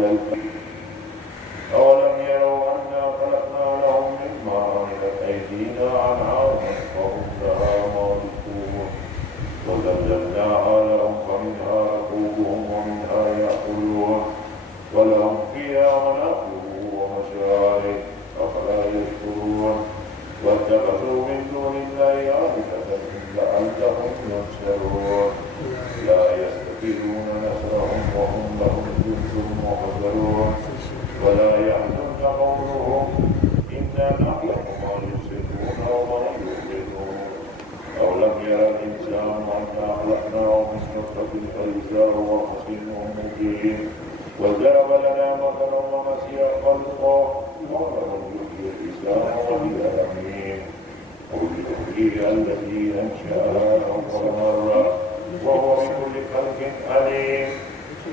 على الفيل أولم يروا أنا خلقنا لهم مما عملت أيدينا أنعاما فهم لها مالكون وذللناها لهم فمنها ركوبهم ومنها يأكلون ولهم فيها منافع ومشارب أفلا يشكرون واتخذوا من دون الله آلهة لعلهم ينصرون لا يستطيعون نصرهم وهم لهم جند محضرون ولا يحزنك قولهم إنا نعلم ما يسرون وما يعلنون أولم ير الإنسان أنا خلقناه من نطفة فإذا هو خصيم مبين وضرب لنا مثلا ونسي خلقه قال من يحيي الإسلام وهي رميم قل يحيي الذي أنشأها أول مرة وهو بكل خلق عليم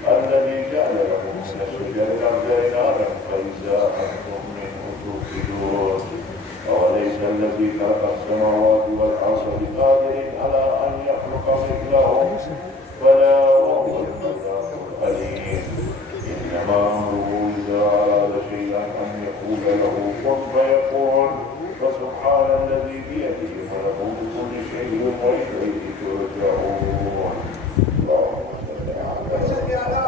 الذي جعل لكم من الشجر الأخضر نارا فإذا أنتم منه توقدون أوليس الذي خلق السماوات والأرض بقادر على أن يخلق مثلهم بلى وهو الخلاق العليم إنما أمره إذا أراد شيئا أن يقول له كن فيكون فسبحان الذي بيده ملكوت كل شيء وإليه ترجعون اللهم صل على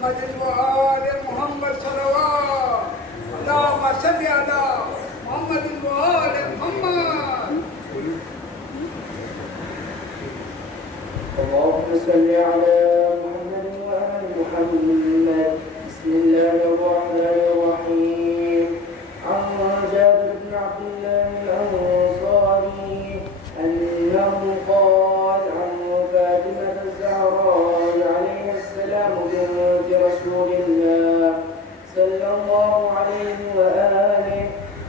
محمد وآل محمد صلوات اللهم صل على محمد وآل محمد اللهم صل على محمد وآل محمد بسم الله الرحمن الرحيم عن جابر بن عبد الله الأنصاري أنه قال عن فاطمة الزهراء عليه السلام بنت رسول الله صلى الله عليه وآله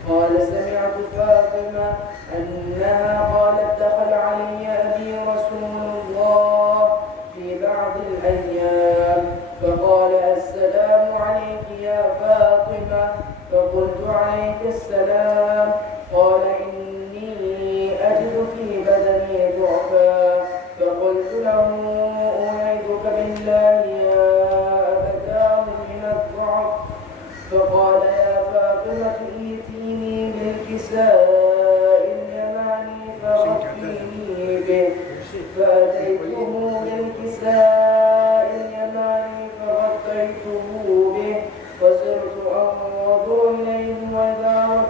قال سمعت فاطمة أنها قالت دخل علي أبي رسول الله في بعض الأيام فقال السلام عليك يا فاطمة فقلت عليك السلام قال إني أجد في بدني ضعفا فقلت له أعيذك بالله يا أبتاه من الضعف فقال يا فاطمة ائتيني بالكساء اليماني فغطيني به فأتيته بالكساء اليماني فغطيته به وصرت أنظر إليه وإذا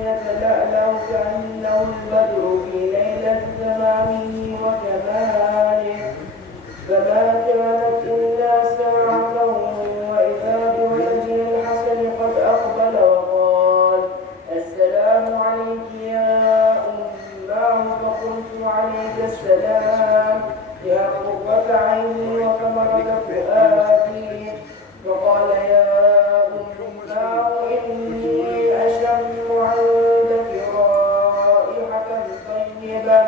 يتلألأ كأنه البدر في ليلة تمامه وكماله فما كانت إلا ساعة وإذا بولده الحسن قد أقبل وقال السلام عليك يا أماه فقلت عليك السلام يا قرة عيني وثمرة فؤادي فقال يا أماه إني أشم عندك رائحة طيبة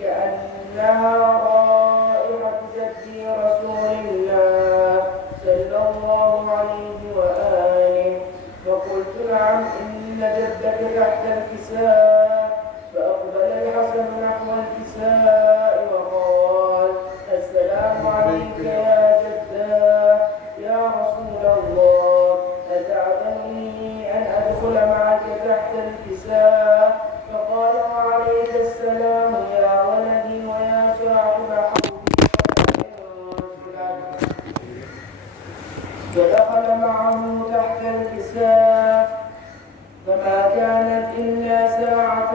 كأنها رائحة جدي رسول الله صلى الله عليه وآله فقلت نعم إن جدك تحت الكساء فأقبل الحسن نحو الكساء وقال السلام عليك يا جداه يا رسول الله أتعبني أن أدخل معك تحت الكساء فقال وعليك السلام يا ولدي ويا صاحب حوضي فدخل معه تحت الكساء فما كانت إلا ساعة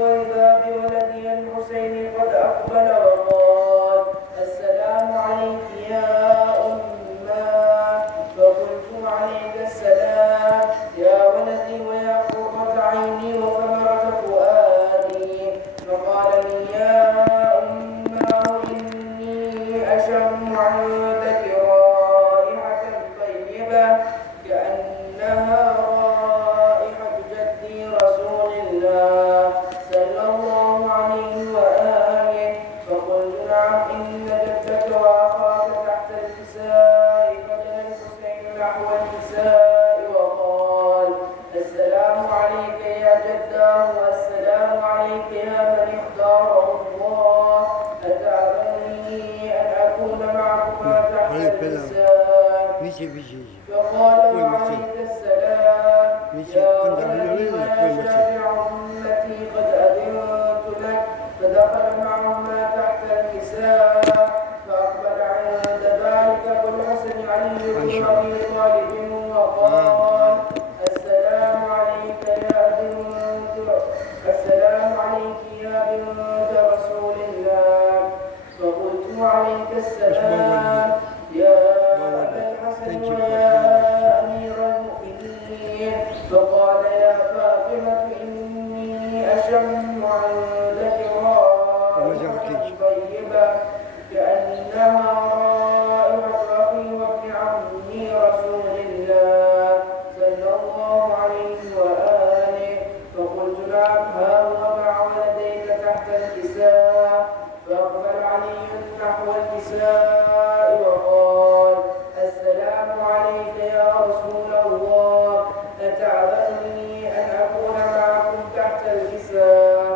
وإذا بولدي الحسين قد أقبل وقال السلام عليك يا أماه فقلت عليك السلام يا ولدي ويا قرة عيني وثمرة فؤادي فقال لي يا أماه إني أشم عندك رائحة طيبة كأنها رائحة جدي رسول الله صلى الله عليه وآله فقلت نعم إن جدك وأخاك تحت فقال وعليك السلام يا ولدي ويا شافع أمتي قد أذنت لك. فدخل معهما تحت الكساء فأقبل عند ذلك بالحسن علي بن أبي طالب وقال السلام عليك يا بنت رسول الله. فقلت عليك السلام يا أبا الحسن ويا أمير المؤمنين. فقال يا فاطمة إني أشم عندك رائحة طيبة كأنها رائحة أخي وابن عمي رسول الله صلى الله عليه وآله. فقلت نعم ها هو مع ولديك تحت الكساء. فأقبل علي نحو الكساء وقال السلام عليك يا رسول الله أتعذرني أن أكون معكم تحت الكساء؟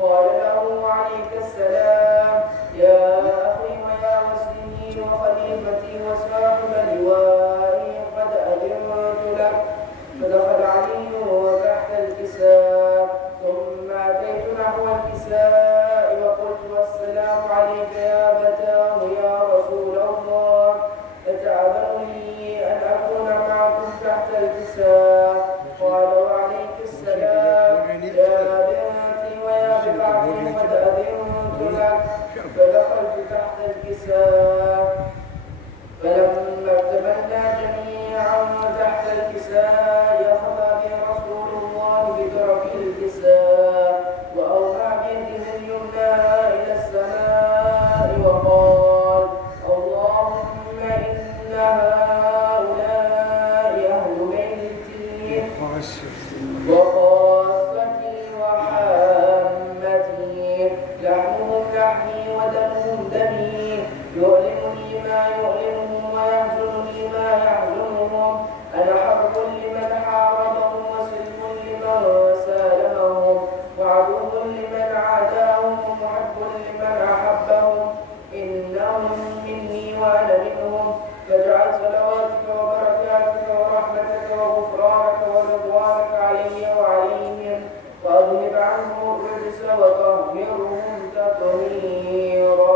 قال له عليك السلام يا أخي ويا مسلمي وخليفتي وصاحب لوائي قد أذنت لك. فدخل علي تحت الكساء ثم أتيت نحو الكساء وقلت والسلام عليك يا أبتاه يا رسول الله أتعذرني أن أكون معكم تحت الكساء؟ قال وعليك السلام يا بنتي ويا بضعتي قد أذنت لك. فدخلت تحت الكساء فلما ارتبنا جميعا تحت الكساء يخضع بي رسول الله بطرف الكساء وأومع بيده اليمنى إلى السماء وقال اللهم إن هؤلاء أهل بيتي وخاصتي وحامتي لحمهم لحمي ودمهم دمي يؤلمني ما يؤلمهم ويحزنني ما يحزنهم. أنا حرب لمن حاربهم وسلم لمن سالمهم وعدو لمن عاداهم ومحب لمن أحبهم. إنهم مني وأنا منهم. فاجعل صلواتك وبركاتك ورحمتك وغفرانك ورضوانك علي وعليهم وأذهب عنهم الرجس وطهرهم تطهيرا.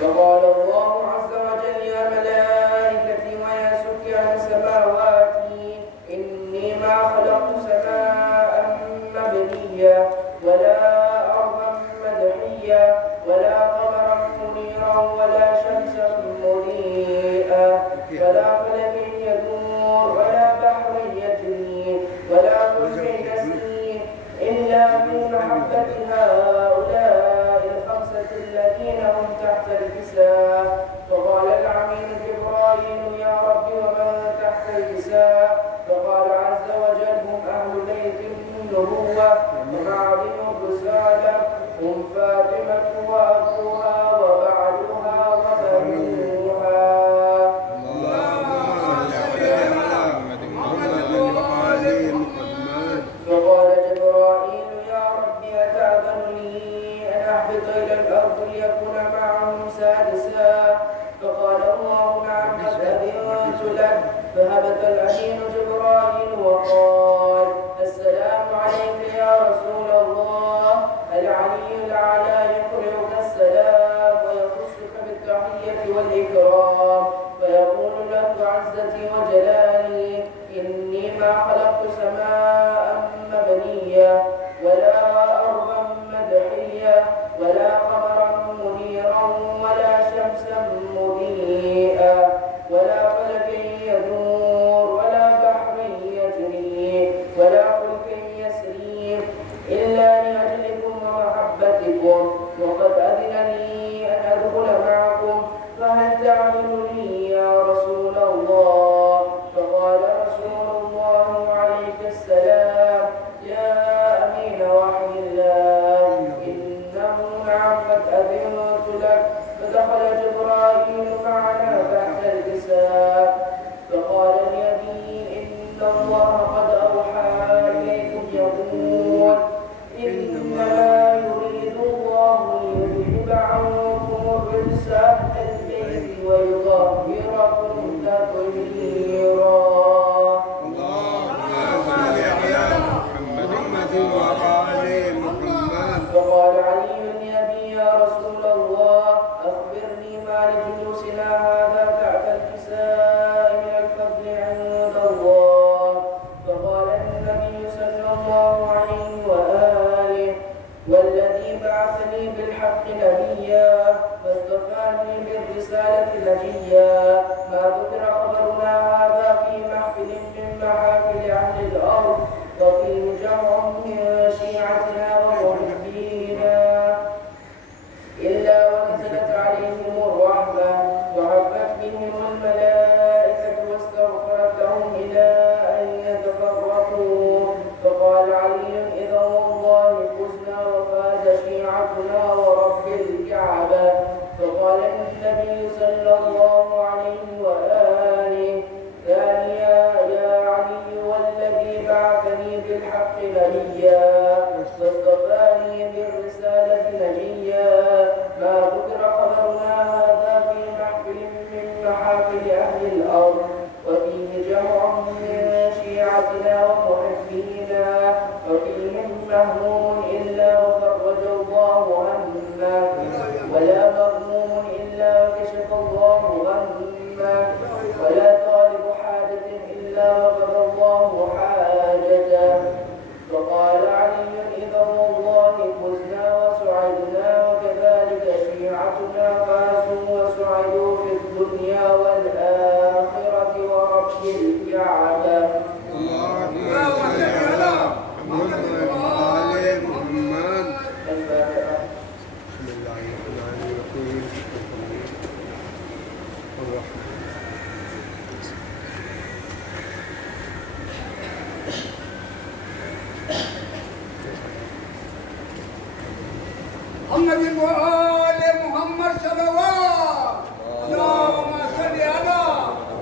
فقال الله عز وجل يا ملائكتي ويا سكان سماواتي إني ما خلقت سماء مبنية ولا أرضا مدحية ولا قمرا منيرا ولا شمسا مضيئة ولا فلك يدور ولا بحر يجري ولا فلك يسير إلا في محبة هؤلاء الخمسة الذين هم تحت الكساء. فقال العميد جبرائيل يا رب ومن تحت الكساء؟ فقال عز وجل هم أهل بيت النبوة ومعدن الرسالة هم فاطمة وأبوها وبعلها وبنوها. فقال جبرائيل يا رب أتأذن لي أن أهبط إلى الأرض ليكون معهم سادسا؟ فقال الله نعم قد أذنت لك. فهبط الأمين جبرائيل وقال السلام عليك يا رسول الله. العلي الأعلى يقرئك السلام ويخصك بالتحية والإكرام فيقول لك عزتي وجلالي إني ما خلقت سماء مبنية ولا أرضا مدحية ولا قمرا منيرا ولا شمسا مضيئة ولا فلك يدور ولا بحر يجري ولا فلك يسري إلا لأجلكم ومحبتكم. وقد أذن لي أن أدخل معكم فهل تعملني يا رسول الله؟ فقال رسول الله عليك السلام بعثني بالحق نبيا واصطفاني بالرسالة نجيا ما ذكر خبرنا هذا في محفل من محافل أهل الأرض وفيه جمع من شيعتنا ومحبينا إلا ونزلت عليهم الرحمة وعفت بهم الملائكة واستغفرت لهم إلى أن يتفرقوا فقال علي إذا والله فزنا وفاز شيعتنا ورب الكعبة فقال النبي صلى الله عليه وآله ثانيا يا علي والذي بعثني بالحق نبيا واصطفاني بالرسالة نجيا ما ذكر خبرنا هذا في محفل من محافل أهل الأرض وفيه جمع من شيعتنا ومحبينا وفيهم مهموم إلا وفرج الله همه ولا مغموم إلا وكشف الله غمه ولا طالب حاجة إلا وقضى الله حاجته فقال علي إذا والله فزنا وسعدنا وكذلك شيعتنا فازوا وسعدوا في الدنيا والآخرة ورب الكعبة اللهم صل على محمد وآل محمد. الفاتحة. بسم الله الرحمن الرحيم. محمد وآل محمد صلوات. اللهم صل على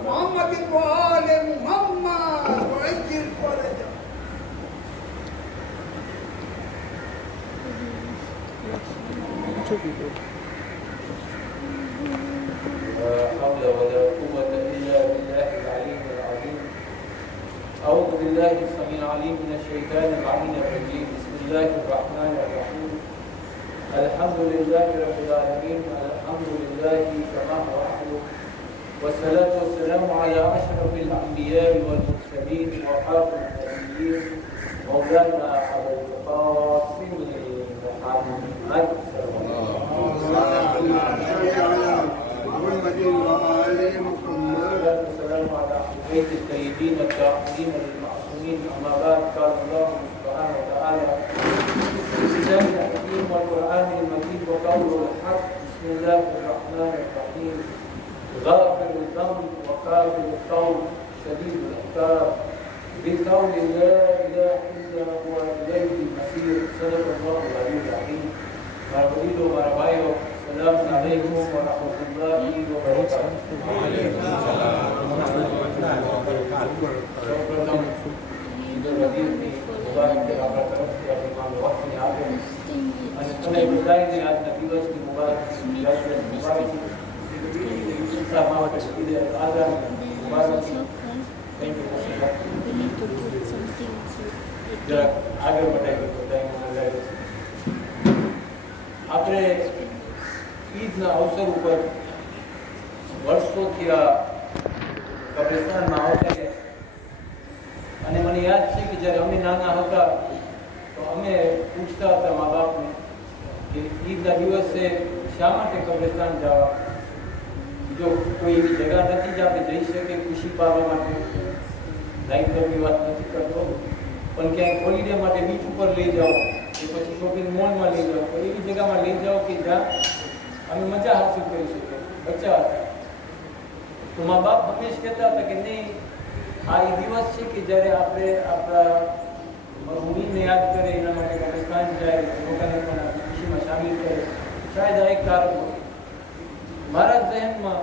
محمد وآل محمد وعجل فرجه. لا حول ولا قوة إلا بالله العلي العظيم. أعوذ بالله السميع العليم من الشيطان اللعين الرجيم. بسم الله الرحمن الرحيم. الحمد لله رب العالمين. الحمد لله كما هو أهله. والصلاة والسلام على أشرف الأنبياء والمرسلين وخاتم النبيين مولانا أبو القاسم محمد صلى الله عليه وسلم. محمد وآل محمد. والصلاة والسلام على أهل بيت الطيبين الطاهرين المعصومين. أما بعد قال الله سبحانه وتعالى في كتابه الحكيم والقرآن المجيد وقوله الحق. بسم الله الرحمن الرحيم. غافر الذنب وقابل التوب شديد العقاب بقول لا إله إلا هو إليه المصير. صدق الله العلي العظيم. مرحبا ومرحبا. السلام عليكم ورحمة الله وبركاته. وعليكم السلام ورحمة الله وبركاته. सर्वप्रथम ईद उल अज़हा मुबारक के आपका तरफ से अपने मां वक्त में आ गए અને તને બધાને આજના દિવસની મુબારક મુબારક ઇન્શાઅલ્લાહ માટે ઈદ ઉલ અઝહા મુબારક. Thank you. We need to put something to જરા આગળ બતાવી તો ટાઈમ લગાવી આપણે ઈદના અવસર ઉપર વર્ષોથી આ કબ્રસ્તાનમાં આવતા અને મને યાદ છે કે જ્યારે અમે નાના હતા તો અમે પૂછતા હતા મા બાપને કે ઈદના દિવસે શા માટે કબ્રસ્તાન જવા, જો કોઈ એવી જગ્યા નથી જ્યાં આપણે જઈ શકીએ ખુશી પાડવા માટે. લાઈક કરવી વાત નથી કરતો, પણ ક્યાંક હોલિડે માટે બીચ ઉપર લઈ જાઓ કે પછી શોપિંગ મોલમાં લઈ જાઓ, તો એવી જગ્યામાં લઈ જાઓ કે જ્યાં અમે મજા હાસિલ કરી શકીએ. બચ્ચા હતા તો મા બાપ હંમેશા કહેતા હતા કે નહીં, આ એ દિવસ છે કે જ્યારે આપણે આપણા મરહૂમીને યાદ કરે, એના માટે કબ્રસ્તાન જાય, લોકોને પણ ખુશીમાં સામેલ કરે. શાયદ આ એક કારણ હોય. મારા જહેનમાં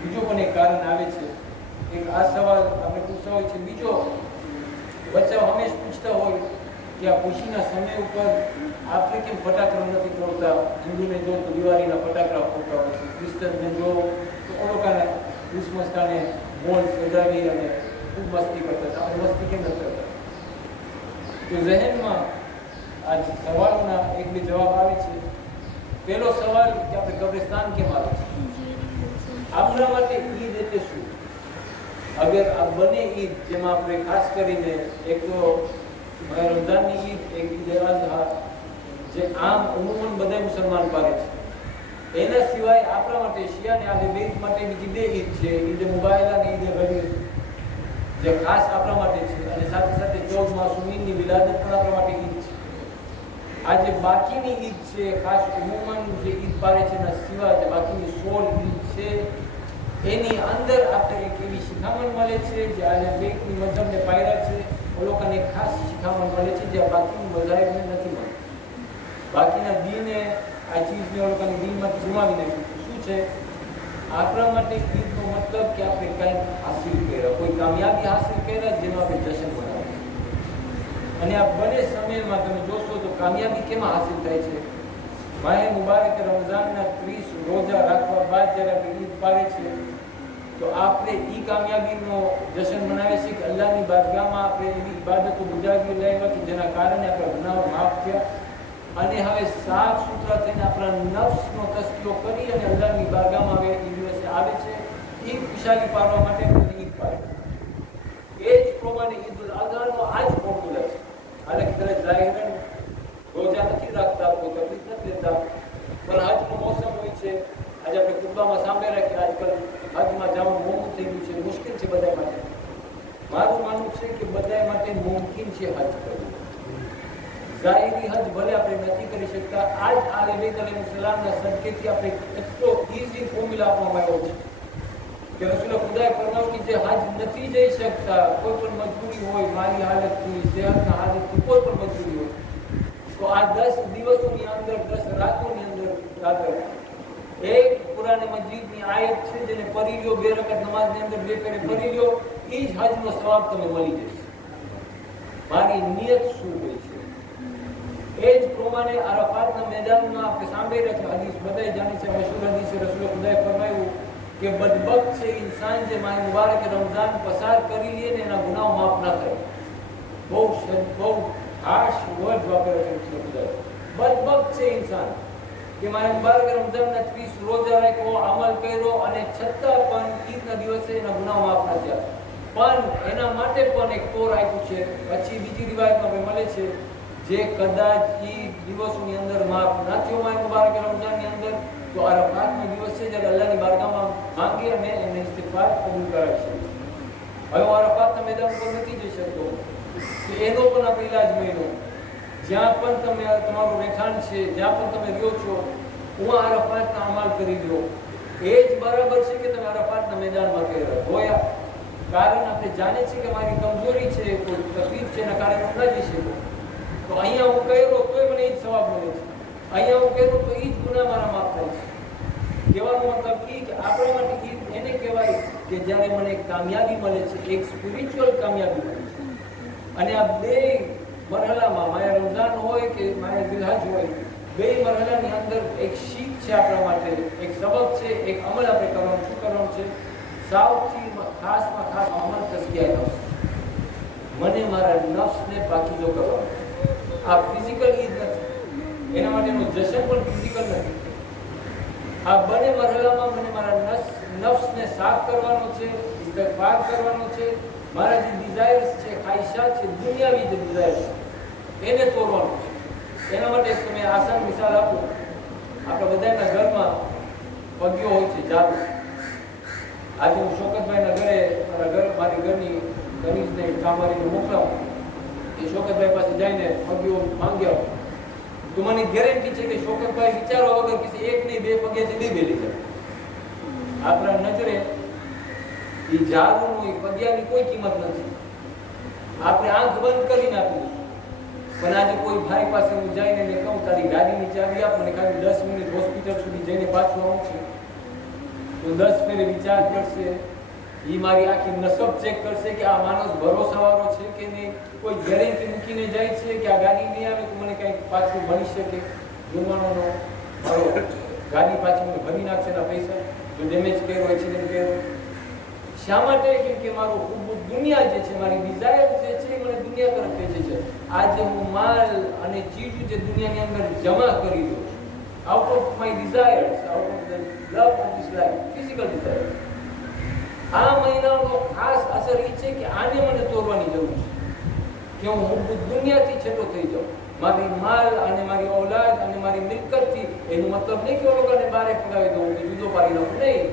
બીજો પણ એક કારણ આવે છે. એક આ સવાલ આપણે પૂછતા હોય છે. બીજો બચ્ચાઓ હંમેશા પૂછતા હોય કે આ ખુશીના સમય ઉપર આપણે કેમ ફટાકડા નથી ફોડતા. હિન્દુને જો તો દિવાળીના ફટાકડા ફોડતા હોય છે, ક્રિશ્ચનને જો તો એ લોકોને ક્રિસમસ કાને મોલ સજાવી અને ખૂબ મસ્તી કરતા હતા. આપણે મસ્તી કેમ નથી કરતા? તો જહેનમાં આ સવાલોના એક બે જવાબ આવે છે. પહેલો સવાલ કે આપણે કબ્રસ્તાન કેમ આવે છે? આપણા માટે ઈદ એટલે શું? અગર આ બંને ઈદ, જેમાં આપણે ખાસ કરીને એક તો રમઝાનની ઈદ, એક ઈદ અલ અઝહા, જે આમ ઉમુમન બધા મુસલમાન પાડે છે. એના સિવાય આપણા માટે શિયા અને આલે બેત માટે બીજી બે ઈદ છે, ઈદ મુબાયલા અને ઈદ ગદીર, જે ખાસ આપણા માટે છે. અને સાથે સાથે 14 માસૂમીનની વિલાદત પણ આપણા માટે ઈદ છે. આ જે બાકીની ઈદ છે, ખાસ ઉમુમન જે ઈદ પાડે છે એના સિવાય જે બાકીની 16 ઈદ છે, એની અંદર આપણે એક એવી શિખામણ મળે છે જે આલે બેતની મذહબને પાયરા છે. એ લોકોને ખાસ શિખામણ મળે છે જે બાકીની મઝાહિબને નથી મળતી. બાકીના દીને આ ચીજને એ લોકોની દીનમાંથી ગુમાવી નાખ્યું. શું છે? આપણા માટે ઈદનો મતલબ કે આપણે કંઈક હાસિલ કર્યા, કોઈ કામયાબી હાસિલ કર્યા જેનો આપણે જશ્ન મનાવીએ. અને આ બંને સમયમાં તમે જોશો તો કામયાબી કેમાં હાસિલ થાય છે? માહે મુબારક રમઝાનના 30 રોજા રાખવા બાદ જ્યારે આપણે ઈદ પાડે છે તો આપણે ઈ કામયાબીનો જશ્ન મનાવીએ છીએ કે અલ્લાહની બારગાહમાં આપણે એવી ઇબાદતો ગુજારી લાવ્યા કે જેના કારણે આપણા ગુનાહો માફ થયા અને હવે સાફ સુથરા થઈને આપણા નફ્સનો તસ્કીરો કરી અને અલ્લાહની બારગાહમાં હવે એ દિવસે આવે છે. ઈદ ખુશાલી પાડવા માટે આપણે ઈદ પાડે. એ જ પ્રમાણે ઈદ ઉલ અઝહાનો આ જ ફોર્મ્યુલા છે. હાલાકી કદાચ ઝાહિરન રોજા નથી રાખતા, કોઈ તકલીફ નથી લેતા, પણ હજનો મોસમ હોય છે. આજે આપણે કુરબામાં સાંભળ્યા કે આજકાલ હજમાં જવાનું મોંઘું થઈ ગયું છે, મુશ્કેલ છે બધા માટે. મારું માનવું છે કે બધા માટે મુમકિન છે હજ કરવું. ઝાહિરી હજ ભલે આપણે નથી કરી શકતા, આજ આલે બેત અલૈહિસ્સલામના સદકેથી આપણે એટલો ઈઝી ફોર્મ્યુલા આપવામાં આવ્યો છે કે રસૂલ ખુદાએ ફરમાવ્યું કે જે હજ નથી જઈ શકતા, કોઈ પણ મજબૂરી હોય, મારી હાલતથી, સેહતના હાલતથી, કોઈ પણ મજબૂરી હોય, તો આ 10 દિવસોની અંદર 10 રાતોની અંદર એક કુરાન મજીદની આયત છે જેને પઢી લ્યો, 2 રકાત નમાઝની અંદર 2 ફેરે પઢી લ્યો, એ જ હજનો સવાબ તમને મળી જશે. મારી નિયત શું હોય છે? એ જ પ્રમાણે અરાફાતના મેદાનમાં આપણે સાંભળ્યા છે હદીસ, બધાય જાણે છે, મશહૂર હદીસ છે. રસૂલ ખુદાએ ફરમાવ્યું કે બદબખ્ત છે ઇન્સાન જે માહ મુબારક રમઝાન પસાર કરી લે ને એના ગુનાહ માફ ના થાય. બહુ હાશ વર્ડ વાપરે છે રસૂલ ખુદાએ. બદબખ્ત છે ઇન્સાન કે મારે મુબારક રમઝાનના 30 રોજા રાખ્યો, અમલ કર્યો અને છતાં પણ ઈદના દિવસે એના ગુનાહ માફ ન થયા. પણ એના માટે પણ એક તોર આપ્યું છે. પછી બીજી રિવાયતમાં મળે છે જે કદાચ ઈ દિવસોની અંદર માફ ન થયો મારે મુબારક રમઝાનની અંદર, તો અરાફાતનો દિવસ છે જ્યારે અલ્લાહની બારગાહમાં માંગે અને એને ઇસ્તિગફાર કબૂલ કરાવી શકે. હવે હું અરાફાતના મેદાન પર નથી જઈ શકતો, તો એનો પણ આપણે ઇલાજ મળ્યો. જ્યાં પણ તમે તમારું રહેઠાણ છે, જ્યાં પણ તમે રહ્યો છો, હું અરાફાતના અમલ કરી લ્યો. એ જ બરાબર છે કે તમે અરાફાતના મેદાનમાં રોયા. કારણ આપણે જાણીએ છીએ કે મારી કમજોરી છે, કોઈ તકલીફ છે, એના કારણે હું ન જઈ શકું. તો અહીંયા હું કર્યો તોય મને એ જ સવાબ મળે છે, અહીંયા હું કર્યો તો એ જ ગુનાહ મારા માફ થાય છે. કહેવાનો મતલબ એ કે આપણા માટે ઈદ એને કહેવાય કે જ્યારે મને કામયાબી મળે છે, એક સ્પિરિચ્યુઅલ કામયાબી મળે છે. અને આ બે મરહલામાં, માય રમઝાન હોય કે માય દિલહજ હોય, બે મરહલાની અંદર એક શીખ છે આપણા માટે, એક સબક છે, એક અમલ આપણે કરવાનું. શું કરવાનું છે? સૌથી ખાસમાં ખાસ અમલ તસ્કિયા નફ્સ. મને મારા નફ્સને પાકીઝો કરવાનો. આ ફિઝિકલ ઈદ નથી, એના માટેનો જશ્ન પણ ફિઝિકલ નથી. આ બંને મરહલામાં મને મારા નફ્સને સાફ કરવાનો છે, ઇસ્તિગફાર કરવાનો છે, મારા જે ડિઝાયર્સ છે, ખ્વાહિશાત છે, દુનિયાવી જે ડિઝાયર્સ છે એને તોડવાનું છે. એના માટે તમે આસાન મિસાલ આપો. આપણા બધાના ઘરમાં પગ્યો હોય છે, જાદુ. આજે હું શોકતભાઈના ઘરે મારી ઘરની કનીઝને કામવાળીને મોકલાવું, એ શોકતભાઈ પાસે જઈને પગ્યો માંગ્યા, તો મને ગેરંટી છે કે શોકતભાઈ વિચારવા વગર ਕਿਸੇ એક નહીં 2 પગ્યાથી નહીં બેલી જાય. આપણા નજરે એ જાદુનું, એ પગ્યાની કોઈ કિંમત નથી. આપણે આંખ બંધ કરીને આપી દઈશું. પણ આજે કોઈ ભાઈ પાસે હું જઈને એને કહું તારી ગાડીની ચાવી આપ, મને ખાલી 10 મિનિટ હોસ્પિટલ સુધી જઈને પાછું આવું છે, તો 10 ફેરે વિચાર કરશે. એ મારી આખી નસબ ચેક કરશે કે આ માણસ ભરોસાવાળો છે કે નહીં. કોઈ ગેરંટી મૂકીને જાય છે કે આ ગાડી નહીં આવે તો મને કંઈક પાછું મળી શકે, જુર્માનાનો મારો ગાડી પાછી મને ભરી નાખશે એના પૈસા, જો ડેમેજ કર્યો, એક્સિડન્ટ કર્યો. શા માટે? કેમ કે મારું ખૂબ દુનિયા જે છે, મારી ડિઝાયર જે છે, એ મને દુનિયા તરફ ખેંચે છે. આજે હું માલ અને ચીજો જે દુનિયાની અંદર જમા કરી દઉં છું, out of my desires, out of the love of this life, physical desire. આ મહિનાનો ખાસ અસર એ છે કે આને મને તોડવાની જરૂર છે કે હું દુનિયાથી છેટો થઈ જાઉં. મારી માલ અને મારી ઔલાદ એનું મતલબ નહીં કે લોકોને બારે ફગાવી દઉં કે જુદો પાડી દઉં, નહીં,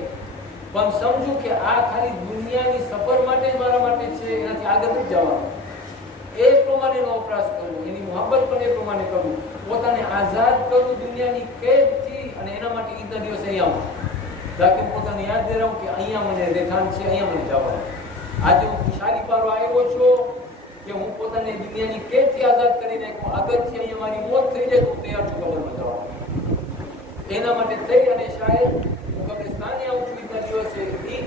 પણ સમજુ કે આ ખાલી દુનિયાની સફર માટે જ મારા માટે છે, એનાથી આગળ નથી જવાનું. એ પ્રમાણેનો વપરાશ કરવો, એની મોહબ્બત પણ એ પ્રમાણે કરવું, પોતાને આઝાદ કરવું દુનિયાની કેદથી, અને એના માટે ઈદના દિવસે અહીંયા તાકી પોતાને યાદ દેરાવું કે અહીંયા મને રહેઠાણ છે, અહીંયા મને જવાનું. આજે હું ખુશાલી પારો આવ્યો છું કે હું પોતાને દુનિયાની કેદથી આઝાદ કરી નાખું, આગળથી અહીંયા મારી મોત થઈ જાય તો તૈયાર છું કબરમાં જવાનું. એના માટે થઈ અને શાયદ હું કબ્રસ્તાને આવું છું ઈદના દિવસે, એ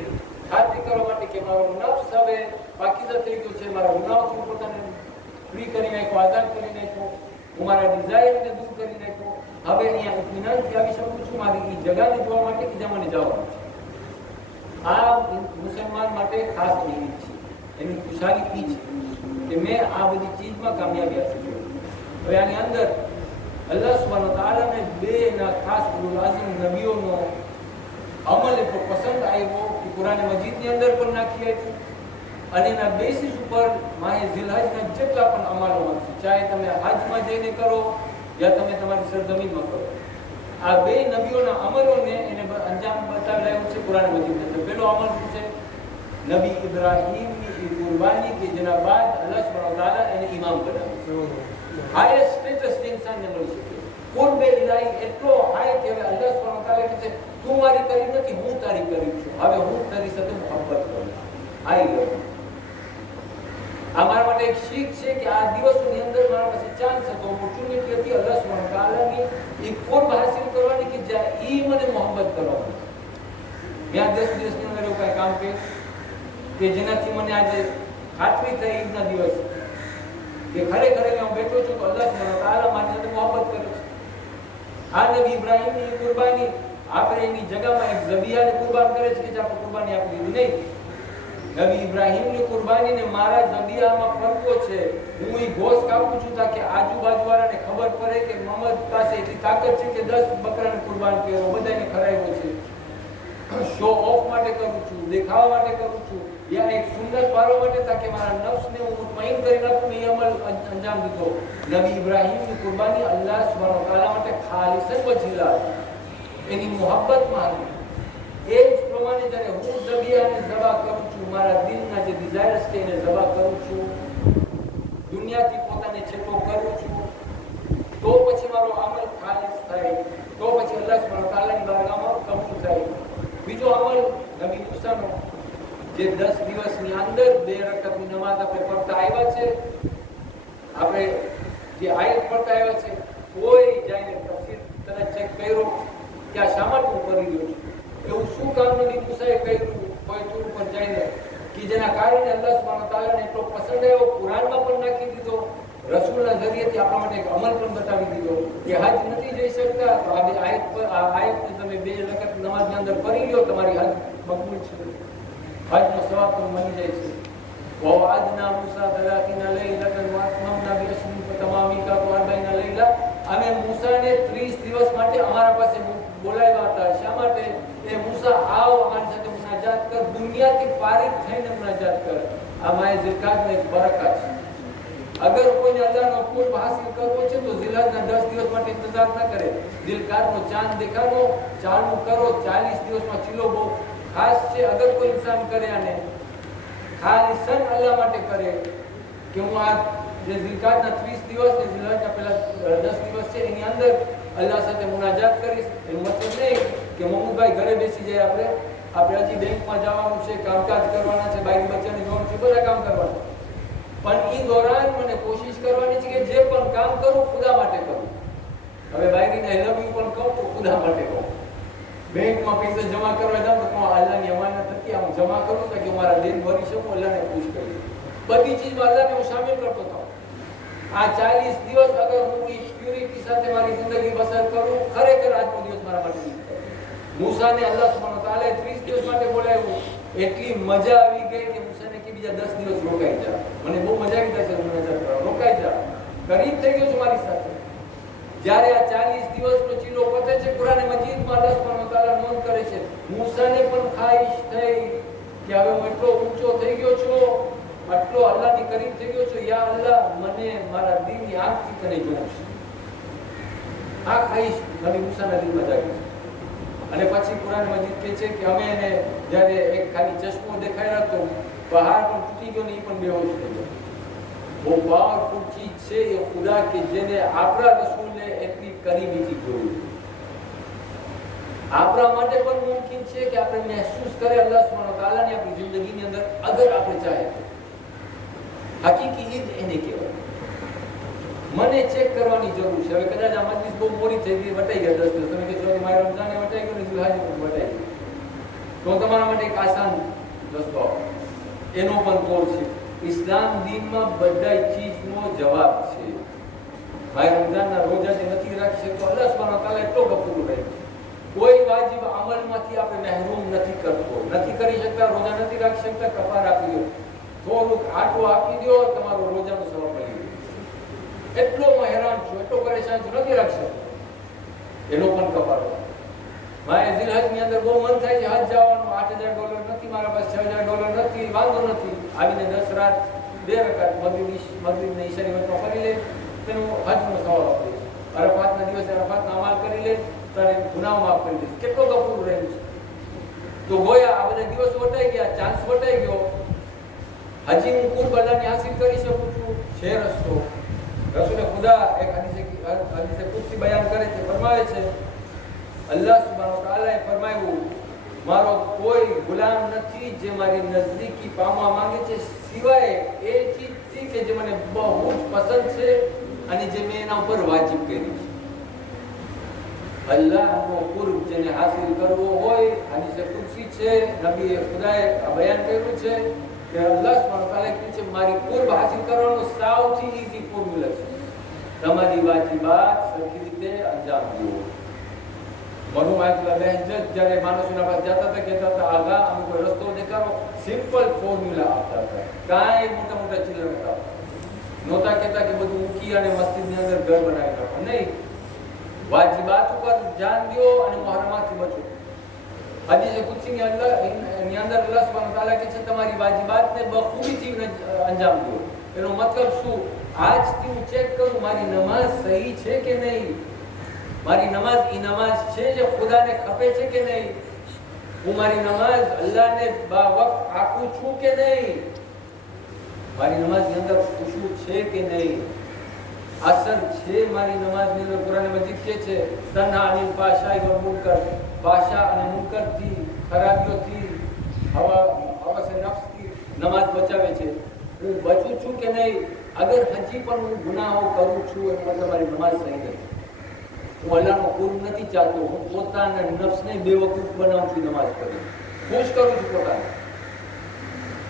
ખાતરી કરવા માટે કે મારો નફ્સ હવે પાકીઝા થઈ ગયો છે, મારા ગુનાહોથી હું પોતાને ફ્રી કરી નાખ્યો, આઝાદ કરી નાખ્યો, હું મારા ડિઝાયરને દૂર કરી નાખ્યો, હવે અહીંયા ઇત્મીનાનથી આવી શકું છું મારી એ જગાને જોવા માટે કે જ્યાં મને જવાનું છે. આ મુસલમાન માટે ખાસ નિમિત્ત છે, એની ખુશાલી એ છે કે મેં આ બધી ચીજમાં કામયાબી હાંસલ કરી. હવે આની અંદર અલ્લાહ સુબ્હાનહુ વ તઆલાને બે ના ખાસ ઉલુલ આઝમ નબીઓનો અમલ એટલો પસંદ આવ્યો કે કુરાન મજીદની અંદર પણ નાખી આપ્યું, અને એના બેસિસ ઉપર માહે ઝિલહજના જેટલા પણ અમાલો છે, ચાહે તમે હજમાં જઈને કરો યા તમે તમારી સરજમીનમાં કરો, આ બે નબીઓના અમલોને એને અંજામ બતાવેલું છે કુરાન મજીદની અંદર. પહેલો અમલ શું છે? નબી ઇબ્રાહીમની એ કુરબાની કે જેના બાદ અલ્લાહ સુબ્હાનહુ વ તઆલા એને ઇમામ બનાવ્યો. હાઈએસ્ટ સ્ટેટસ ઇન્સાનને મળી શકે. કુરબે ઇલાહી એટલો હાઈ કે અલ્લાહ સુબ્હાનહુ વ તઆલા કહે છે તું મારી કરી નથી, હું તારી કરી છું, હવે હું તારી સાથે મોહબ્બત કરું, આઈ લવ યુ. આ મારા માટે એક શીખ છે કે આ દિવસોની અંદર મારા પાસે ચાન્સ હતો, ઓપોર્ચ્યુનિટી હતી અલ્લાહ સુબ્હાનહુ વ તઆલાની એક કુર્બ હાસિલ કરવાની કે જ્યાં ઈ મને મોહબ્બત કરવાની. મેં આ 10 દિવસની અંદર એવું કાંઈ કામ કર્યું કે જેનાથી મને આજે ખાતરી થઈ ઈદના દિવસ કે ખરેખર હું બેઠો છું તો અલ્લાહ સુબ્હાનહુ વ તઆલા મારી સાથે મોહબ્બત કરે છે. આ નબી ઇબ્રાહીમની કુરબાની આપણે એની જગ્યામાં એક ઝબિયાને કુરબાન કરે છે કે જે આપણે કુરબાની આપી દીધી નહીં. નબી ઇબ્રાહીમની કુરબાનીને મારા ઝબિયામાં ફરકો છે, હું એ ગોશ કાપું છું તાકે આજુબાજુવાળાને ખબર પડે કે મોહમ્મદ પાસે એટલી તાકાત છે કે 10 બકરાને કુરબાન કર્યો, બધાને ખરાયો છે. શો ઓફ માટે કરું છું, દેખાવા માટે કરું છું, યા એક સુંદર પારવા માટે તાકે મારા નફ્સને હું મુતમઈન કરી નાખું, એ અમલ અંજામ દીધો. નબી ઇબ્રાહીમની કુરબાની અલ્લાહ સુબ્હાનહુ વ તઆલા માટે ખાલિસન વજીલા, એની મોહબ્બતમાં હતી. એ જ પ્રમાણે જ્યારે હું ઝબિયાને ઝબા કરું છું, મારા દિલના જે ડિઝાયર્સ છે એને ઝબા કરું છું, દુનિયાથી પોતાને છેટો કરું છું, તો પછી મારો અમલ ખાલિસ થાય, તો પછી અલ્લાહ સુબ્હાનહુ વ તઆલાની બારગાહમાં કબૂલ થાય. બીજો અમલ નબી મૂસાનો જે 10 દિવસની અંદર 2 રકાતની નમાઝ આપણે પડતા આવ્યા છે, આપણે જે આયત પડતા આવ્યા છે, કોઈ જઈને તફસીર તરત ચેક કર્યો કે આ શા માટે હું કરી રહ્યો છું, એવું શું કામ નબી મૂસાએ કર્યું કોઈ ટૂર ઉપર જઈને કે જેના કારણે અલ્લાહ સુબ્હાનહુ વ તઆલાને એટલો પસંદ આવ્યો, કુરાનમાં પણ નાખી દીધો, રસૂલના ઝરિયેથી આપણા માટે એક અમલ પણ બતાવી દીધો કે હજ નથી જઈ શકતા તો આ આયતને તમે 2 રકાત નમાઝની અંદર પઢી લ્યો, તમારી હજ મકબૂલ છે, હજનો સવાબ તમને મળી જાય છે. વવાદના મૂસા 30 લૈલતન વઅતમમના બિઅશરિન ફતમામ મીકાતુ 40 લૈલા. અમે મૂસાને 30 દિવસ માટે અમારા પાસે બોલાવ્યા હતા. શા માટે? એ મૂસા આવ અમારી સાથે મુનાજાત કર, દુનિયાથી ફારિગ થઈને મુનાજાત કર. આ માય ઝિલકાતની એક બરકત છે. અગર કોઈને અલ્લાહનો કુર્બ હાસિલ કરવો છે તો ઝિલહજના 10 દિવસ માટે ઇંતજાર ન કરે, ઝિલકાતનો ચાંદ દેખાડો ચાલુ કરો, 40 દિવસમાં ચીલો બહુ ખાસ છે. અગર કોઈ ઇન્સાન કરે અને ખાલિસન અલ્લાહ માટે કરે કે હું આ જે ઝિલકાતના 30 દિવસ ને ઝિલહજના પહેલા 10 દિવસ છે એની અંદર અલ્લાહ સાથે મુનાજાત કરીશ, એનો મતલબ નહીં કે મોહમ્મદભાઈ ઘરે બેસી જાય, આપણે હજી બેંકમાં જવાનું છે, કામકાજ કરવાના છે, બાઈક બચ્ચાને જોવાનું છે, બધા કામ કરવાના, પણ એ દોરાન મને કોશિશ કરવાની છે કે જે પણ કામ કરું ખુદા માટે કરું. હવે બાઈકને આઈ લવ યુ પણ કહું તો ખુદા માટે કહું. બેંકમાં પૈસા જમા કરવા જાઉં તો અલ્લાહની અમાનત હતી, હું જમા કરું તો કે મારા દેન ભરી શકું, અલ્લાહને ખુશ કરી, બધી ચીજમાં અલ્લાહને હું શામિલ કરતો હતો. આ 40 દિવસ અગર હું એ પ્યુરિટી સાથે મારી જિંદગી બસર કરું, ખરેખર આજનો દિવસ મારા માટે મૂસાને અલ્લાહ સુબ્હાનહુ વ તઆલાએ 30 દિવસ માટે બોલાવ્યું, એટલી મજા આવી ગઈ કે મૂસાને કે બીજા 10 દિવસ રોકાઈ જા, મને બહુ મજા આવી જશે મુનાજાત કરવા, રોકાઈ જા, કરીબ થઈ ગયો છું મારી સાથે. જ્યારે આ 40 દિવસનો ચીલો પતે છે, કુરાન મજીદમાં અલ્લાહ સુબ્હાનહુ વ તઆલા નોંધ કરે છે, મૂસાને પણ ખાઈશ થઈ કે હવે હું એટલો ઊંચો થઈ ગયો છું, આટલો અલ્લાહની કરીબ થઈ ગયો છું, યા અલ્લાહ મને મારા દિલની આંખથી તને જોઉં છું. આ ખાઈશ નબી મૂસાના દિલમાં જાગી અને પછી કુરાન મજીદ કહે છે કે અમે એને જ્યારે એક ખાલી ચશ્મો દેખાયો તો પહાડ પણ તૂટી ગયો ને એ પણ બેહોશ થઈ ગયો. બહુ પાવરફુલ ચીજ છે એ ખુદા કે જેને આપણા રસૂલને એટલી કરીબીથી જોયું. આપણા માટે પણ મુમકિન છે કે આપણે મહેસૂસ કરે અલ્લાહ સુબ્હાનહુ વ તઆલાની આપણી જિંદગીની અંદર અગર આપણે ચાહે તો. હકીકી ઈદ એને કહેવાય. મને ચેક કરવાની જરૂર છે. હવે કદાચ આ મજલિસ બહુ મોડી થઈ ગઈ, વટાઈ ગયા 10 દિવસ. તમે કહેશો કે મારા રમઝાને વટાઈ ગયો ને જુલહાજી વટાઈ ગયો, તો તમારા માટે એક આસાન રસ્તો એનો પણ કોલ છે. ઇસ્લામ દીનમાં બધા ચીજનો જવાબ છે. ભાઈ રમઝાનના રોજા જે નથી રાખી શકતો અલ્લાહ સુબ્હાનહુ વ તઆલા એટલો ગફૂર રહે. કોઈ વાજિબ અમલમાંથી આપણે મહેરૂમ નથી કરતો, નથી કરી શકતા, રોજા નથી રાખી શકતા, કફાર આપી દો, થોડુંક આટલું આપી દો, તમારો રોજાનો સવાબ મળી ગયો. એટલો હેરાન છું, એટલો પરેશાન છું, નથી રાખી શકતો, એનો પણ કફારો. મારે ઝિલહજની અંદર બહુ મન થાય છે હજ જવાનું. $8,000 નથી મારા પાસે, $6,000 નથી, વાંધો નથી. આવીને 10 રાત 2 રકાત મગરીબને ઈશાની વચમાં કરી લે, તેનું હજનો સવાબ આપે. અરફાતના દિવસે અરફાતના અમાલ કરી લે, તારે ગુનાહ માફ કરી દે. કેટલો ગફૂર રહ્યું છે. તો ગોયા આ બધા દિવસો વટાઈ ગયા, ચાન્સ વટાઈ ગયો. હજી હું કુર્બ અલ્લાહની હાસિલ કરી શકું છું. છે રસ્તો. રસૂલે ખુદા એક હદીસે કુદસી બયાન કરે છે, ફરમાવે છે અલ્લાહ સુબ્હાનહુ વ તઆલાએ ફરમાવ્યું મારો કોઈ ગુલામ નથી જે મારી નજદીકી પામવા માંગે છે સિવાય એ ચીજથી કે જે મને બહુ જ પસંદ છે અને જે મેં એના ઉપર વાજિબ કરી છે. અલ્લાહનો કુર્બ જેને હાસિલ કરવો હોય, હદીસે કુદસી છે, નબીએ ખુદાએ બયાન કર્યું છે કે અલ્લાહ સુબ્હાનહુ વ તઆલાએ કહ્યું છે મારી કુર્બ હાસિલ કરવાનો સૌથી ઈઝી ફોર્મ્યુલા છે તમારી વાજિબાત સરખી રીતે અંજામ દેવો. મનુમાયતુલ્લાહ બહેજત જ્યારે માણસોના પાસે જતા હતા કહેતા હતા આગા અમે કોઈ રસ્તો દેખાડો, સિમ્પલ ફોર્મ્યુલા આપતા હતા. કાંઈ મોટા મોટા ચિલ્લર નહોતા કહેતા કે બધું મૂકી અને મસ્જિદની અંદર ઘર બનાવી નાખો. નહીં, વાજિબાત ઉપર ધ્યાન દો અને મુહર્રમાતથી બચો. હદીસે કુદસીની અંદર અલ્લાહ સુબ્હાનહુ વ તઆલા કહે છે તમારી વાજિબાતને બખૂબીથી અંજામ દો. એનો મતલબ શું? આજથી હું ચેક કરું મારી નમાઝ સહી છે કે નહીં, મારી નમાઝ એ નમાઝ છે જે ખુદાને ખપે છે કે નહીં, હું મારી નમાઝ અલ્લાહને બાવક્ત આપું છું કે નહીં, મારી નમાઝની અંદર ખુશુ છે કે નહીં, અસર છે મારી નમાઝની અંદર. કુરાન મજીદ કહે છે તન્હા અનિલ ફાશાઈ વલ મુનકર, ફાશા અને મુનકરથી, ખરાબીઓથી, હવસ નફ્સથી નમાઝ બચાવે છે. હું બચું છું કે નહીં? અગર હજી પણ હું ગુનાહો કરું છું એ મતલબ મારી નમાઝ સહી નથી. હું અલ્લાહનો કુર્બ નથી ચાહતો, હું પોતાના નફ્સને બેવકૂફ બનાવું છું નમાઝ કરી, ખુશ કરું છું પોતાને.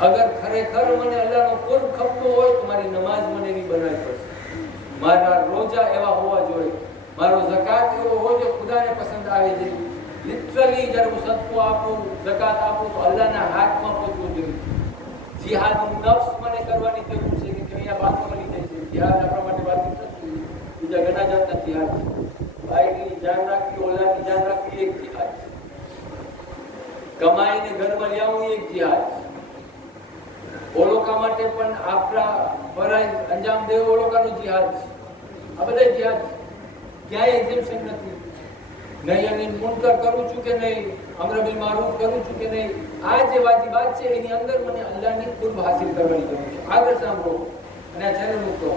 અગર ખરેખર મને અલ્લાહનો કુર્બ ખપતો હોય તો મારી નમાઝ મને એવી બનાવવી પડશે. મારા રોજા એવા હોવા જોઈએ, મારો ઝકાત એવો હોય જે ખુદાને પસંદ આવે છે. લિટરલી જ્યારે હું સદકો આપું, ઝકાત આપું તો અલ્લાહના હાથમાં પહોંચવું જોઈએ. જિહાદ નફ્સ મને કરવાની જરૂર છે કે અહીંયા વાતો મળી જાય છે. જિહાદ આપણા માટે વાજિબ નથી, બીજા ઘણા જાતના જિહાદ છે. ભાઈની જાન રાખવી, ઓલાની જાન રાખવી એક જિહાદ છે. કમાઈને ઘરમાં લઈ આવવું એક જિહાદ છે. ઓલોકા માટે પણ આપણા ફરજ અંજામ દેવો ઓલોકાનો જિહાદ છે. આ બધા જિહાદ છે. ક્યાંય એક્ઝેમ્પશન નથી. નહીં અને મુનકર કરું છું કે નહીં, અમર બિલ મારૂફ કરું છું કે નહીં, આ જે વાજિબાત છે એની અંદર મને અલ્લાહની કુર્બ હાસિલ કરવાની જરૂર છે. આગળ સાંભળો અને આ છેલ્લું નુકતો.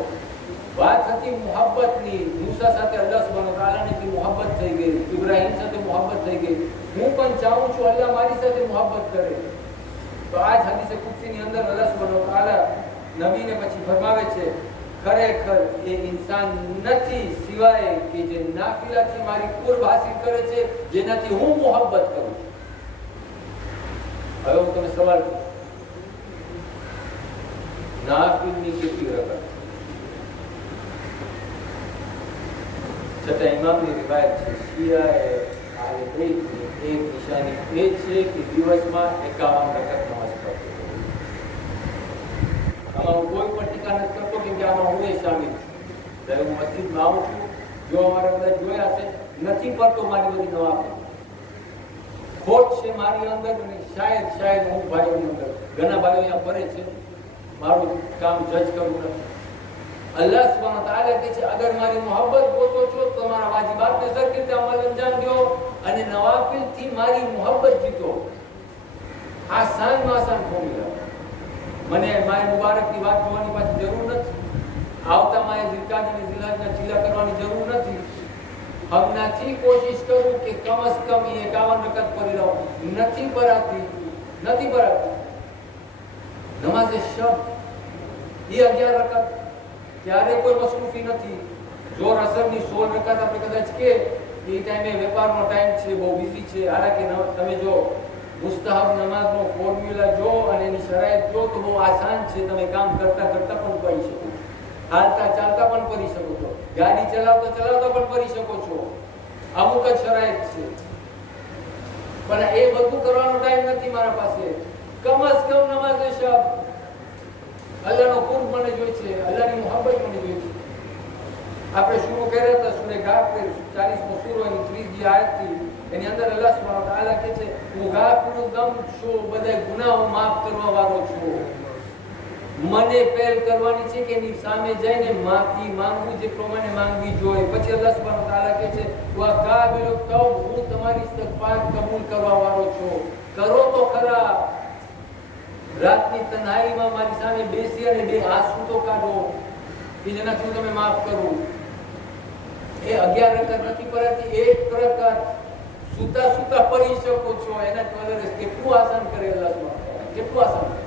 વાત હતી મોહબ્બતની. મૂસા સાથે અલ્લાહ સુબ્હાનહુ વ તઆલાની મોહબ્બત થઈ ગઈ, ઇબ્રાહીમ સાથે મોહબ્બત થઈ ગઈ. હું પણ ચાહું છું અલ્લાહ મારી સાથે મોહબ્બત કરે. તો આ જ હદીસે કુદસીની અંદર અલ્લાહ સુબ્હાનહુ વ તઆલા નબીને પછી ફરમાવે છે ખરેખર એ ઇન્સાન નથી સિવાય કે જે નાફિલાથી મારી કુર્બ હાસિલ કરે છે, જેનાથી હું મોહબ્બત કરું છું. હવે હું તમને સવાલ પૂછું, નાફિલની કેટલી રકમ? છતાં ઇમામની રિવાયત છે, શિયાએ આલે બેતની એક નિશાની એ છે કે દિવસમાં 51 રકાત નમાઝ પઢતો. આમાં હું કોઈ પણ ટીકા નથી કરતો કેમ કે આમાં હું એ શામિલ છું. જ્યારે હું મસ્જિદમાં આવું છું, જો અમારા બધા જોયા છે, નથી પડતો મારી બધી નવાફિલ. ખોટ છે મારી અંદર અને શાયદ હું ભાઈઓની અંદર, ઘણા ભાઈઓ અહીંયા ફરે છે, મારું કામ જજ કરવું નથી. अल्लाह सुब्हानहू तआला કહે છે અગર મારી મોહબ્બત ગોતો છો તો તમારા વાજિબાતને સરખી રીતે અમલ અંજામ દો અને નવાફિલથી મારી મોહબ્બત જીતો. આસાનમાં આસાન ફોર્મ્યુલા. મને માય મુબારકની વાત જોવાની પાછી જરૂર નથી. આવતા માય ઝિલકાદ અને ઝિલહજના ચીલા કરવાની જરૂર નથી. હમણાંથી કોશિશ કરું કે કમ સે કમ 51 રકાત પઢી લઉં. નથી પરાતી. નમાઝે શબ એ 11 રકાત ત્યારે કોઈ મસરૂફી નથી. જોર અસરની 16 રકાત આપણે કદાચ કે એ ટાઈમે વેપારનો ટાઈમ છે, બહુ બિઝી છે. હાલાકી તમે જો મુસ્તહબ નમાઝનો ફોર્મ્યુલા જો અને એની શરાયત જો તો બહુ આસાન છે. તમે કામ કરતા કરતા પણ કરી શકો, હાલતા ચાલતા પણ કરી શકો છો, ગાડી ચલાવતા ચલાવતા પણ કરી શકો છો. અમુક જ શરાયત છે, પણ એ બધું કરવાનો ટાઈમ નથી મારા પાસે. કમ સે કમ નમાઝે શબ અલ્લાહનો કુર્બ મને જોઈએ છે, અલ્લાહની મોહબ્બત મને જોઈએ છે. આપણે શરૂ કર્યા હતા સૂરે ગાફિર 40મો સૂરો એની 30જી આયતથી. એની અંદર અલ્લાહ સુબ્હાનહુ તઆલા કહે છે હું ગાફિરુ ઝંબ છું, બધા ગુનાહો માફ કરવા વાળો છું. મને પહેલ કરવાની છે કે એની સામે જઈને માફી માંગવું, જે પ્રમાણે માંગવી જોઈએ. પછી અલ્લાહ સુબ્હાનહુ તઆલા કહે છે વા કાબિલુ તૌબ, હું તમારી ઇસ્તિગફાર કબૂલ કરવા વાળો છું. કરો તો ખરા. રાતની તન્હાઈમાં મારી સામે બેસી અને બે આંસુ તો કાઢો કે જેનાથી હું તમે માફ કરું. એ 11 રકાત નથી પરાતી, એક રકાત સુતા સુતા પડી શકો છો. એનાથી વધારે કેટલું આસાન કરે અલ્લાહ સુબ્હાનહુ તઆલા, કેટલું આસાન કરે.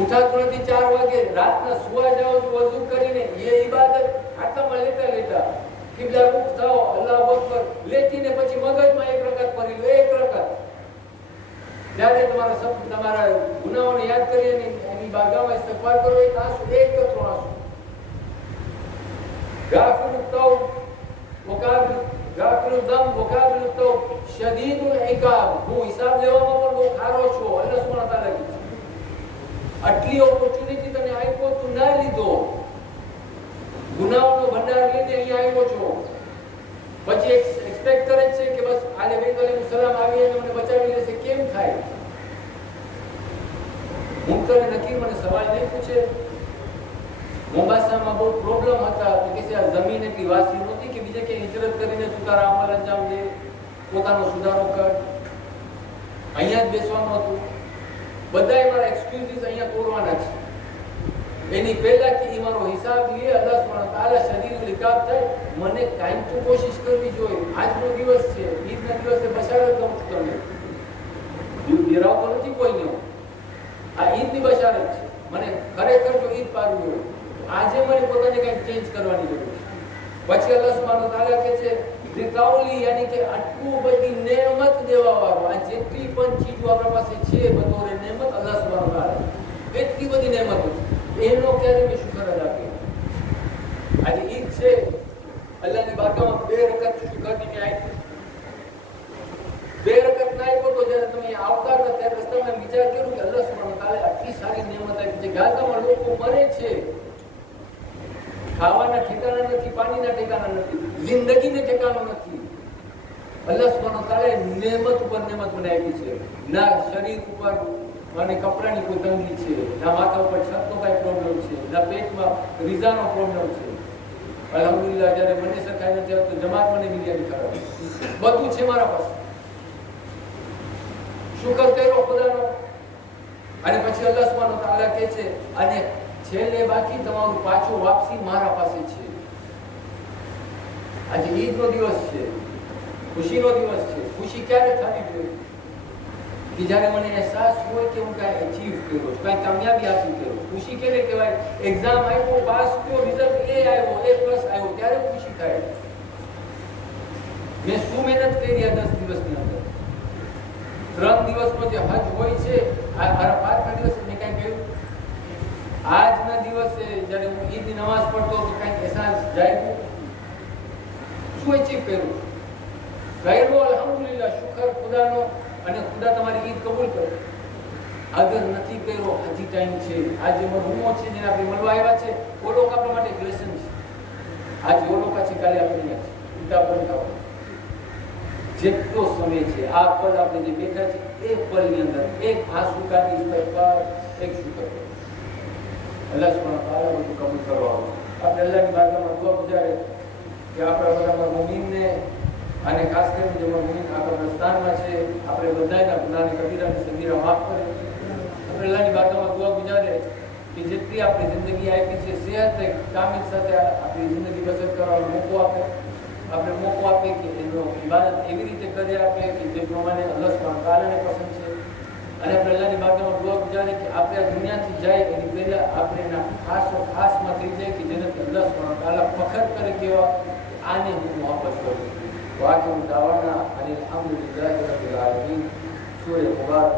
ઉઠાતું નથી 4 વાગે, રાતના સુવા જાઓ છો વઝુ કરીને, એ ઇબાદત હાથમાં લેતા લેતા કિબલા મુખ થાઓ, અલ્લાહુ અકબર લેતીને પછી મગજમાં 1 રકાત પડી લો, 1 રકાત. ત્યારે તમારા ગુનાહોને યાદ કરી એની બારગાહમાં ઇસ્તિગફાર કરો. એક આંસુ, એક કતરો આંસુ. ગાફિરુ તૌબ ગાફિરુ ઝંબ વકાબિલુ તૌબ શદીદુલ ઇકાબ, હું હિસાબ લેવામાં પણ બહુ ખારો છું. અલ્લાહ સુબ્હાનહુ તઆલા કહે છે આટલી ઓપોર્ચ્યુનિટી તને આપ્યો, તું ના લીધો. ગુનાહોનો ભંડાર લઈને અહીંયા આવ્યો છો, પછી એક્સપેક્ટ કરે છે કે બસ આલે બેત અલૈહિસ્સલામ આવી અને મને બચાવી લેશે. કેમ થાય? મુનકર નકીર મને સવાલ નહીં પૂછે. મોમ્બાસામાં બહુ પ્રોબ્લેમ હતા તો કે આ જમીન એટલી વાસી નહોતી કે બીજે ક્યાંય હિજરત કરીને તું તારા અમલ અંજામ દે, પોતાનો સુધારો કર, અહીંયા જ બેસવાનું હતું. બધાએ મારા એક્સક્યુઝીસ અહીંયા તોડવાના છે. એની પહેલા કે એ મારો હિસાબ લે. અલ્લાહ સુબ્હાનહુ તઆલા શદીદુલ ઇકાબ થાય. મને કાંઈ તો કોશિશ કરવી જોઈએ. આજનો દિવસ છે, ઈદના દિવસે બશારત દઉં છું તમને. દેરાવતો નથી કોઈને હું. આ ઈદની બશારત છે. મને ખરેખર જો ઈદ પાડવી હોય આજે મને પોતાને કંઈક ચેન્જ કરવાની જરૂર છે. પછી અલ્લાહ સુબ્હાનહુ તઆલા કહે છે રિકાઉલી, યાની કે આટલું બધી નેમત દેવા વાળો, આ જેટલી પણ ચીજો આપણા પાસે છે બતોરે નેમત અલ્લાહ સુબ્હાનહુ તઆલા, એટલી બધી નેમતો છે. એનો ક્યારે મેં શુક્ર અદા કર્યો? આજે ઈદ છે, અલ્લાહની બારગાહમાં 2 રકાત શુક્રની મેં આપી. 2 રકાત ના આપ્યો તો જ્યારે તમે આવતા હતા ત્યારે રસ્તામાં વિચાર કર્યો કે અલ્લાહ સુબ્હાનહુ તઆલા આટલી સારી નેમત આપી છે. ગાઝામાં લોકો મરે છે, ખાવાના ઠેકાણા નથી, પાણીના ઠેકાણા નથી, જિંદગીને ઠેકાણો નથી. અલ્લાહ સુબ્હાનહુ તઆલા નેમત ઉપર નેમત મને આપી છે. ના શરીર ઉપર અને કપડાની કોઈ તંગી છે, ના માથા ઉપર છતનો કાંઈ પ્રોબ્લેમ છે, ના પેટમાં રીઝાનો પ્રોબ્લેમ છે. અલ્હમ્દુલિલ્લાહ જ્યારે મને સરખાઈ નથી આવતું, જમાત મને મિલિયાની ખરાબ, બધું છે મારા પાસે. શુકર કર્યો ખુદાનો. અને પછી અલ્લાહ સુબ્હાનહુ તઆલા કહે છે અને છેલ્લે બાકી તમારું પાછું વાપસી મારા પાસે છે. આજે ઈદનો દિવસ છે, ખુશીનો દિવસ છે. ખુશી ક્યારે થવી જોઈએ? કે જ્યારે મને અહેસાસ હોય કે હું કાંઈ અચીવ કર્યો, કાંઈ કામયાબી હાંસલ કર્યો. ખુશી કેને કહેવાય? એક્ઝામ આપ્યો, પાસ થયો, રિઝલ્ટ A આવ્યો, A+ આવ્યો, ત્યારે ખુશી થાય. મેં શું મહેનત કરી આ 10 દિવસની અંદર. 3 દિવસનો જે હજ હોય છે, આ મારા 5મા દિવસે મેં કાંઈ કર્યું. આજના દિવસે જ્યારે હું ઈદની નમાઝ પઢતો તો કાંઈક અહેસાસ જાગ્યો. શું અચીવ કર્યું? કર્યો અલ્હમ્દુલિલ્લાહ, શુકર ખુદાનો. અને ખુદા તમારી ઈદ કબૂલ કરે. અગર નથી કર્યો, હજી ટાઈમ છે. આજે મરહુમો છે જેને આપણે મળવા આવ્યા છે, ઓ લોકો આપણા માટે એક લેસન છે. આજે ઓ લોકો છે, કાલે આપણે અહીંયા છે. ઉલટા બંધ જેટલો સમય છે, આ પલ આપણે જે બેઠા છે એ પલની અંદર એક આંસુ કાઢી ઇસ્તિગફાર, એક શુકર. અલ્લાહ સુબ્હાનહુ વ તઆલા બધું કબૂલ કરવા. આપણે અલ્લાહની બારગાહમાં દુઆ ગુજારે કે આપણા બધા મુમીનને અને ખાસ કરીને જે મુમીન આપણા સ્થાનમાં છે આપણે બધાના ગુનાહને કબીરાને સગીરા માફ કરે. આપણે અલ્લાહની બારગાહમાં દુઆ ગુજારે કે જેટલી આપણી જિંદગી આપી છે સેહત કામિલ સાથે આપણી જિંદગી બસર કરવાનો મોકો આપે. આપણે મોકો આપે કે એનો ઇબાદત એવી રીતે કરી આપે કે જે પ્રમાણે અલ્લાહ સુબ્હાનહુ વ તઆલાને પસંદ છે. અને આપણે અલ્લાહની બારગાહમાં દુઆ ગુજારે કે આપણે આ દુનિયાથી જાય એની પહેલાં આપણે એના ખાસમાં થઈ જાય કે જેનાથી અલ્લાહ સુબ્હાનહુ વ તઆલા ફખર કરે કેવા આને હું મોહબ્બત કરું. વાકિમ દાવાના અને અલ્હમ્દુલિલ્લાહી રબ્બિલ આલમીન. સૂરે મુબારક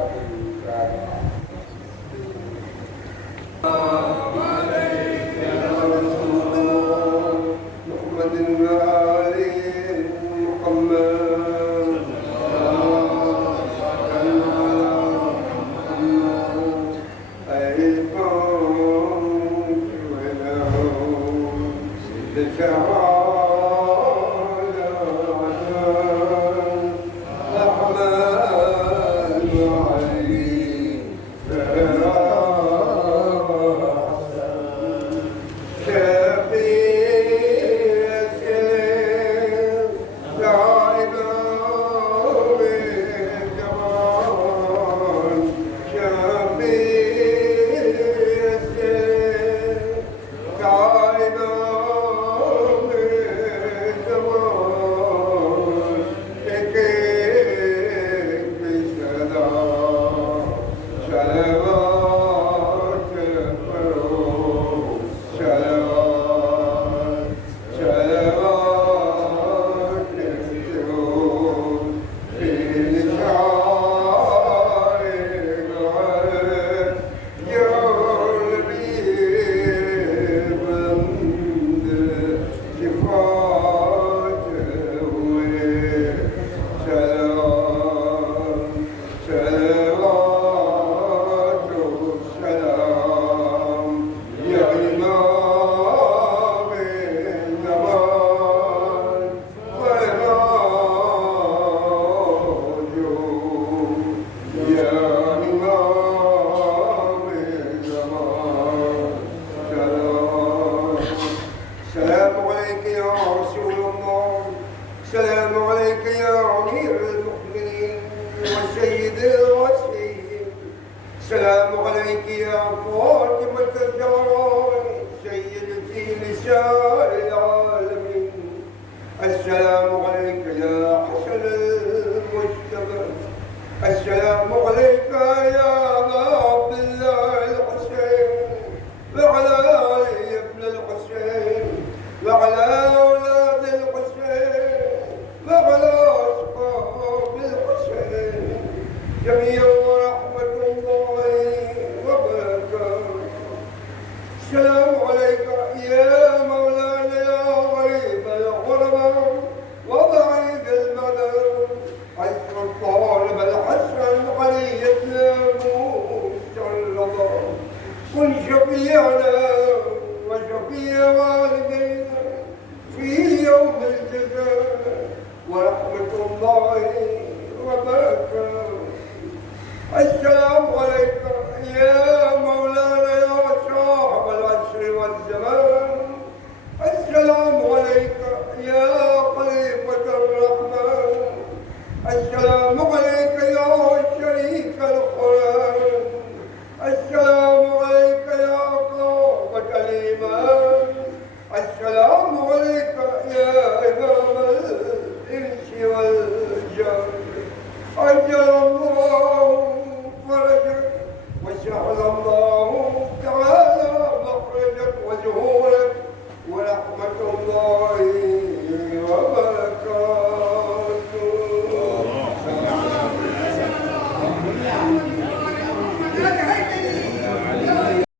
السلام